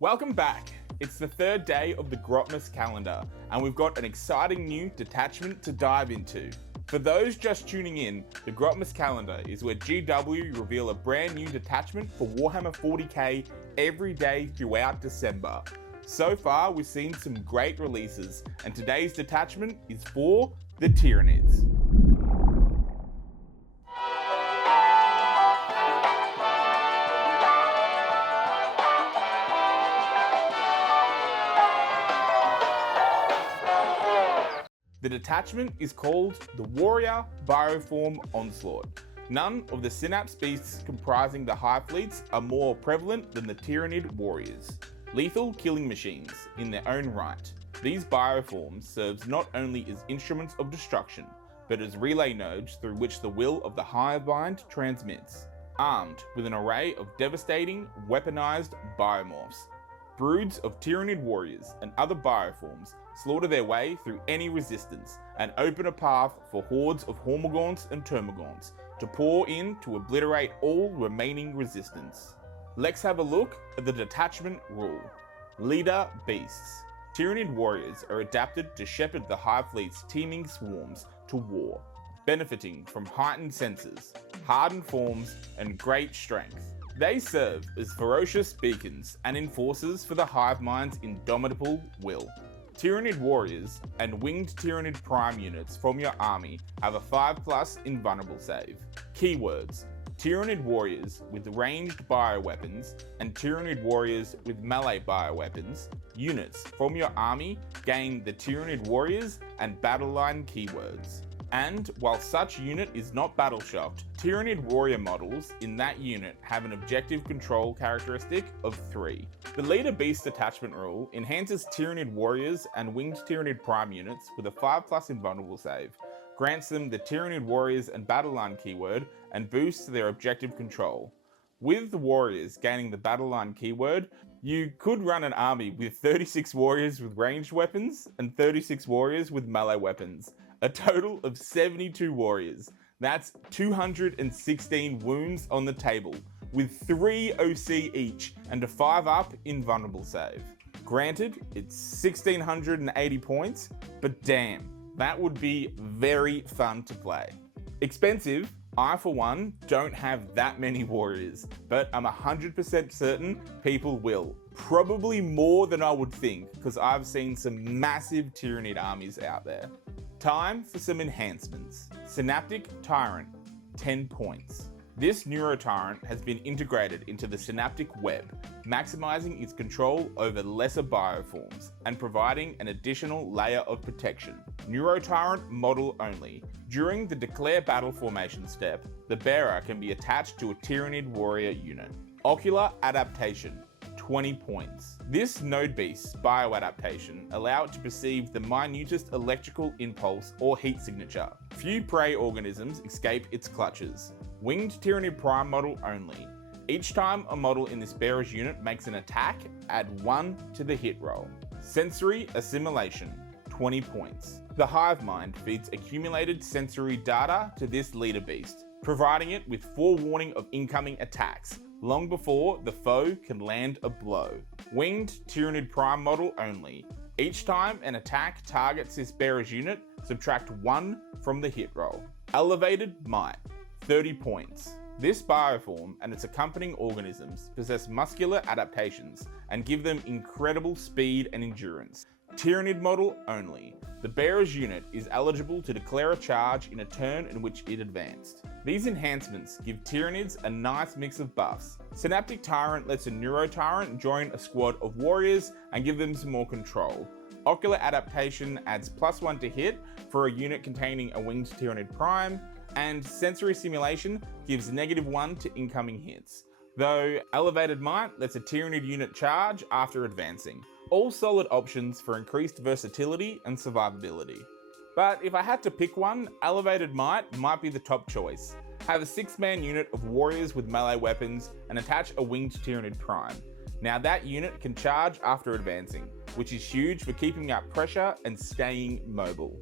Welcome back. It's the third day of the Grotmas calendar, and we've got an exciting new detachment to dive into. For those just tuning in, the Grotmas calendar is where GW reveal a brand new detachment for Warhammer 40k every day throughout December. So far, we've seen some great releases, and today's detachment is for the Tyranids. The detachment is called the Warrior Bioform Onslaught. None of the Synapse beasts comprising the Hive fleets are more prevalent than the Tyranid warriors. Lethal killing machines in their own right, these bioforms serves not only as instruments of destruction, but as relay nodes through which the will of the Hivemind transmits. Armed with an array of devastating, weaponized biomorphs, broods of Tyranid warriors and other bioforms slaughter their way through any resistance and open a path for hordes of Hormagaunts and Termagants to pour in to obliterate all remaining resistance. Let's have a look at the detachment rule. Leader Beasts. Tyranid warriors are adapted to shepherd the Hive Fleet's teeming swarms to war, benefiting from heightened senses, hardened forms, and great strength. They serve as ferocious beacons and enforcers for the Hivemind's indomitable will. Tyranid warriors and winged Tyranid prime units from your army have a 5+ invulnerable save. Keywords: Tyranid warriors with ranged bioweapons and Tyranid warriors with melee bioweapons. Units from your army gain the Tyranid warriors and battle line keywords. And while such unit is not battle shocked, Tyranid warrior models in that unit have an objective control characteristic of 3. The Leader Beast detachment rule enhances Tyranid warriors and winged Tyranid prime units with a 5+ invulnerable save, grants them the Tyranid warriors and battle line keyword, and boosts their objective control. With the warriors gaining the battle line keyword, you could run an army with 36 warriors with ranged weapons and 36 warriors with melee weapons. A total of 72 warriors. That's 216 wounds on the table, with 3 OC each and a 5+ invulnerable save. Granted, it's 1680 points, but damn, that would be very fun to play. Expensive? I, for one, don't have that many warriors, but I'm 100% certain people will. Probably more than I would think, because I've seen some massive Tyranid armies out there. Time for some enhancements. Synaptic Tyrant, 10 points. This Neurotyrant has been integrated into the Synaptic Web, maximizing its control over lesser bioforms and providing an additional layer of protection. Neurotyrant model only. During the Declare Battle Formation step, the bearer can be attached to a Tyranid warrior unit. Ocular Adaptation, 20 points. This node beast's bioadaptation allow it to perceive the minutest electrical impulse or heat signature. Few prey organisms escape its clutches. Winged Tyranid Prime model only. Each time a model in this bearer's unit makes an attack, add 1 to the hit roll. Sensory Assimilation, 20 points. The Hivemind feeds accumulated sensory data to this leader beast, providing it with forewarning of incoming attacks, long before the foe can land a blow. Winged Tyranid Prime model only. Each time an attack targets this bearer's unit, subtract 1 from the hit roll. Elevated Might, 30 points. This bioform and its accompanying organisms possess muscular adaptations and give them incredible speed and endurance. Tyranid model only. The bearer's unit is eligible to declare a charge in a turn in which it advanced. These enhancements give Tyranids a nice mix of buffs. Synaptic Tyrant lets a Neurotyrant join a squad of warriors and give them some more control. Ocular Adaptation adds +1 to hit for a unit containing a winged Tyranid Prime, and Sensory Simulation gives -1 to incoming hits, though Elevated Might lets a Tyranid unit charge after advancing. All solid options for increased versatility and survivability. But if I had to pick one, Elevated Might be the top choice. Have a 6-man unit of warriors with melee weapons and attach a winged Tyranid Prime. Now that unit can charge after advancing, which is huge for keeping up pressure and staying mobile.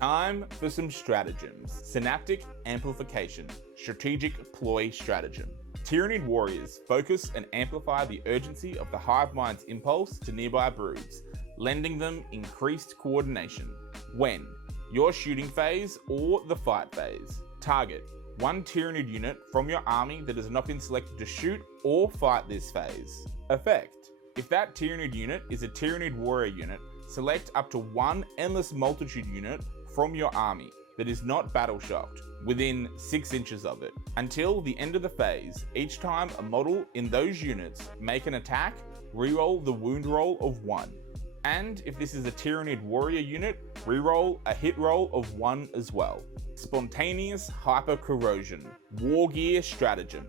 Time for some stratagems. Synaptic Amplification, Strategic Ploy Stratagem. Tyranid warriors focus and amplify the urgency of the hive mind's impulse to nearby broods, lending them increased coordination. When your shooting phase or the fight phase. Target one Tyranid unit from your army that has not been selected to shoot or fight this phase. Effect: if that Tyranid unit is a Tyranid warrior unit, select up to one Endless Multitude unit from your army that is not battle shocked within 6 inches of it. Until the end of the phase, each time a model in those units make an attack, reroll the wound roll of 1. And if this is a Tyranid warrior unit, reroll a hit roll of 1 as well. Spontaneous Hyper Corrosion War Gear Stratagem.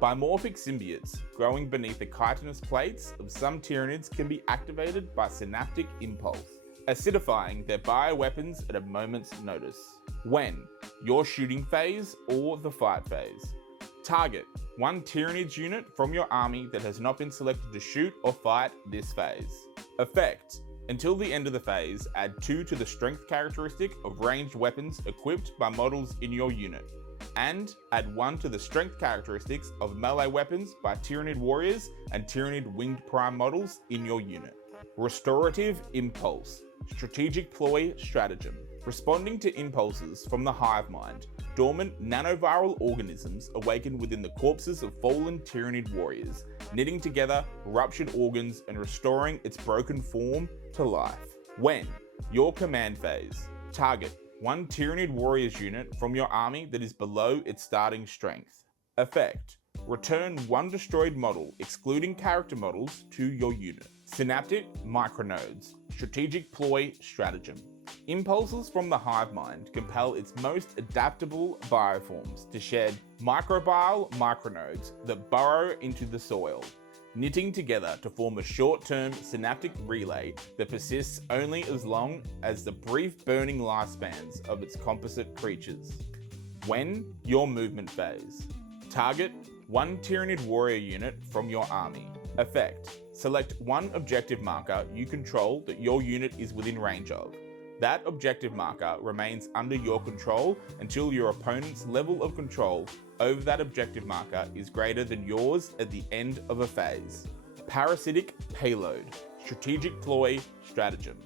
Bimorphic symbiotes growing beneath the chitinous plates of some Tyranids can be activated by Synaptic Impulse, acidifying their bioweapons at a moment's notice. When your shooting phase or the fight phase. Target one Tyranids unit from your army that has not been selected to shoot or fight this phase. Effect: until the end of the phase, add 2 to the strength characteristic of ranged weapons equipped by models in your unit, and add 1 to the strength characteristics of melee weapons by Tyranid warriors and Tyranid winged prime models in your unit. Restorative Impulse Strategic Ploy Stratagem. Responding to impulses from the hive mind, dormant nanoviral organisms awaken within the corpses of fallen Tyranid warriors, knitting together ruptured organs and restoring its broken form to life. When your command phase. Target one Tyranid warriors unit from your army that is below its starting strength. Effect: return 1 destroyed model, excluding character models, to your unit. Synaptic Micronodes Strategic Ploy Stratagem. Impulses from the hive mind compel its most adaptable bioforms to shed microbial micronodes that burrow into the soil, knitting together to form a short-term synaptic relay that persists only as long as the brief burning lifespans of its composite creatures. When your movement phase. Target one Tyranid warrior unit from your army. Effect: select 1 objective marker you control that your unit is within range of. That objective marker remains under your control until your opponent's level of control over that objective marker is greater than yours at the end of a phase. Parasitic Payload Strategic Ploy Stratagem.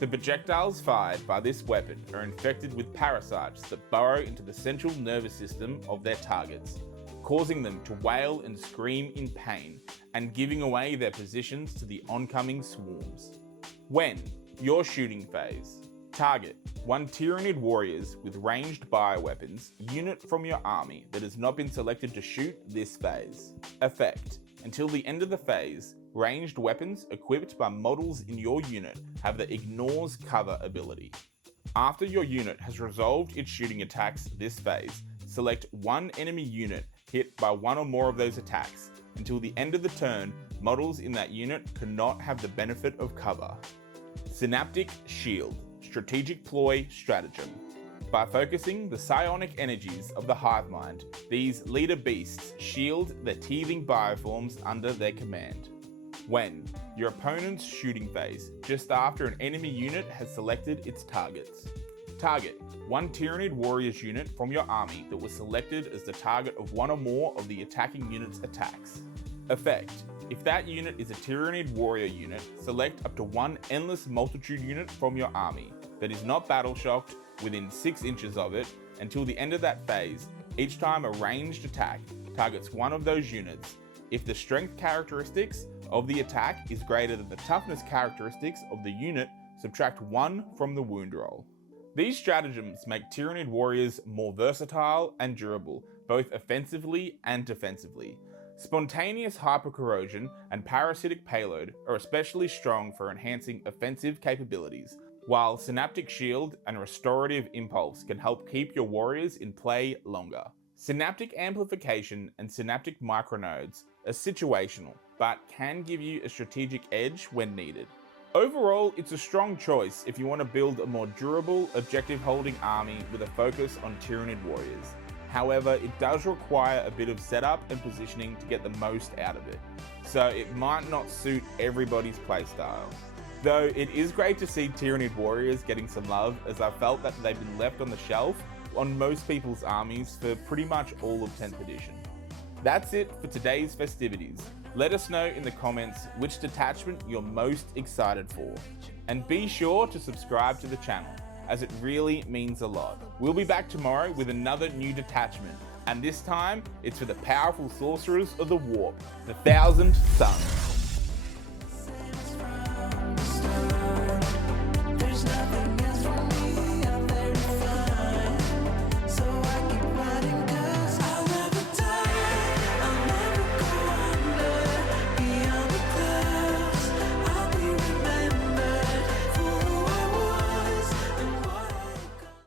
The projectiles fired by this weapon are infected with parasites that burrow into the central nervous system of their targets, causing them to wail and scream in pain and giving away their positions to the oncoming swarms. When your shooting phase. Target one Tyranid warriors with ranged bioweapons unit from your army that has not been selected to shoot this phase. Effect: until the end of the phase, ranged weapons equipped by models in your unit have the Ignores Cover ability. After your unit has resolved its shooting attacks this phase, select 1 enemy unit hit by 1 or more of those attacks. Until the end of the turn, models in that unit cannot have the benefit of cover. Synaptic Shield Strategic Ploy Stratagem. By focusing the psionic energies of the hive mind, these leader beasts shield the teething bioforms under their command. When your opponent's shooting phase, just after an enemy unit has selected its targets. Target one Tyranid warriors unit from your army that was selected as the target of 1 or more of the attacking unit's attacks. Effect: if that unit is a Tyranid warrior unit, select up to 1 Endless Multitude unit from your army that is not battle shocked within 6 inches of it until the end of that phase. Each time a ranged attack targets 1 of those units, if the strength characteristics of the attack is greater than the toughness characteristics of the unit, subtract 1 from the wound roll. These stratagems make Tyranid warriors more versatile and durable, both offensively and defensively. Spontaneous Hypercorrosion and Parasitic Payload are especially strong for enhancing offensive capabilities, while Synaptic Shield and Restorative Impulse can help keep your warriors in play longer. Synaptic Amplification and Synaptic Micronodes are situational, but can give you a strategic edge when needed. Overall, it's a strong choice if you want to build a more durable, objective-holding army with a focus on Tyranid warriors. However, it does require a bit of setup and positioning to get the most out of it, so it might not suit everybody's playstyle. Though it is great to see Tyranid warriors getting some love, as I felt that they've been left on the shelf on most people's armies for pretty much all of 10th edition. That's it for today's festivities. Let us know in the comments which detachment you're most excited for. And be sure to subscribe to the channel, as it really means a lot. We'll be back tomorrow with another new detachment, and this time it's for the powerful sorcerers of the warp, the Thousand Suns.